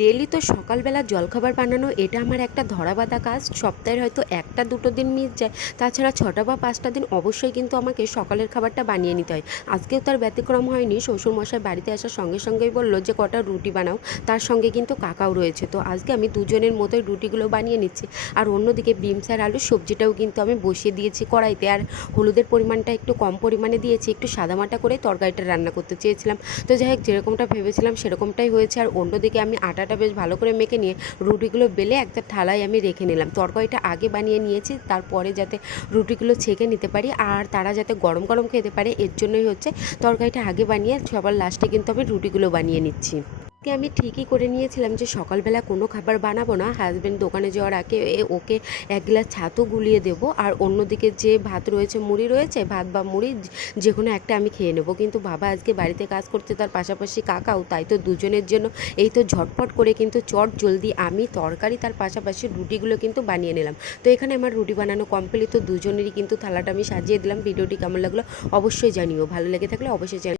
Daily তো সকালবেলা জলখাবার বানানো এটা আমার একটা ধরাবাঁধা কাজ। সপ্তাহের হয়তো ১টা ২টো দিন মিস যায়, তাছাড়া ৬টা বা ৫টা দিন অবশ্যই কিন্তু আমাকে সকালের খাবারটা বানিয়ে নিতে হয়। আজকেও তার ব্যতিক্রম হয়নি। শ্বশুরমশাই বাড়িতে আসার সঙ্গে সঙ্গেই বলল যে কটা রুটি বানাও, তার সঙ্গে কিন্তু কাকাও রয়েছে। তো আজকে আমি দুজনের মতোই রুটিগুলো বানিয়ে নিচ্ছি। আর অন্যদিকে বিনস আর আলুর সবজিটাও কিন্তু আমি বসিয়ে দিয়েছি কড়াইতে। আর হলুদের পরিমাণটা একটু কম পরিমাণে দিয়েছি, একটু সাদামাটা করে তরকারিটা রান্না করতে চেয়েছিলাম। তো যাই হোক, যেরকমটা ভেবেছিলাম সেরকমটাই হয়েছে। আর অন্যদিকে আমি আটাটা বেশ ভালো করে মেখে নিয়ে রুটিগুলো বেলে একটা থালায় আমি রেখে নিলাম। তরকারিটা আগে বানিয়ে নিয়েছি, তারপরে যাতে রুটিগুলো ছেঁকে নিতে পারি আর তারা যাতে গরম গরম খেতে পারে, এর জন্যই হচ্ছে তরকারিটা আগে বানিয়ে সবার লাস্টে কিন্তু আমি রুটিগুলো বানিয়ে নিচ্ছি। আমি ঠিকই করে নিয়েছিলাম যে সকালবেলা কোনো খাবার বানাবো না। হাজব্যান্ড দোকানে যাওয়ার আগে ওকে ১ গ্লাস ছাতু গুলিয়ে দেবো, আর অন্যদিকে যে ভাত রয়েছে, মুড়ি রয়েছে, ভাত বা মুড়ি যে কোনো একটা আমি খেয়ে নেবো। কিন্তু বাবা আজকে বাড়িতে কাজ করছে, তার পাশাপাশি কাকাও, তাই তো দুজনের জন্য এই তো ঝটপট করে কিন্তু চট জলদি আমি তরকারি তার পাশাপাশি রুটিগুলো কিন্তু বানিয়ে নিলাম। তো এখানে আমার রুটি বানানো কমপ্লিট। তো দুজনেরই কিন্তু থালাটা আমি সাজিয়ে দিলাম। ভিডিওটি কেমন লাগলো অবশ্যই জানিও, ভালো লেগে থাকলে অবশ্যই জানিও।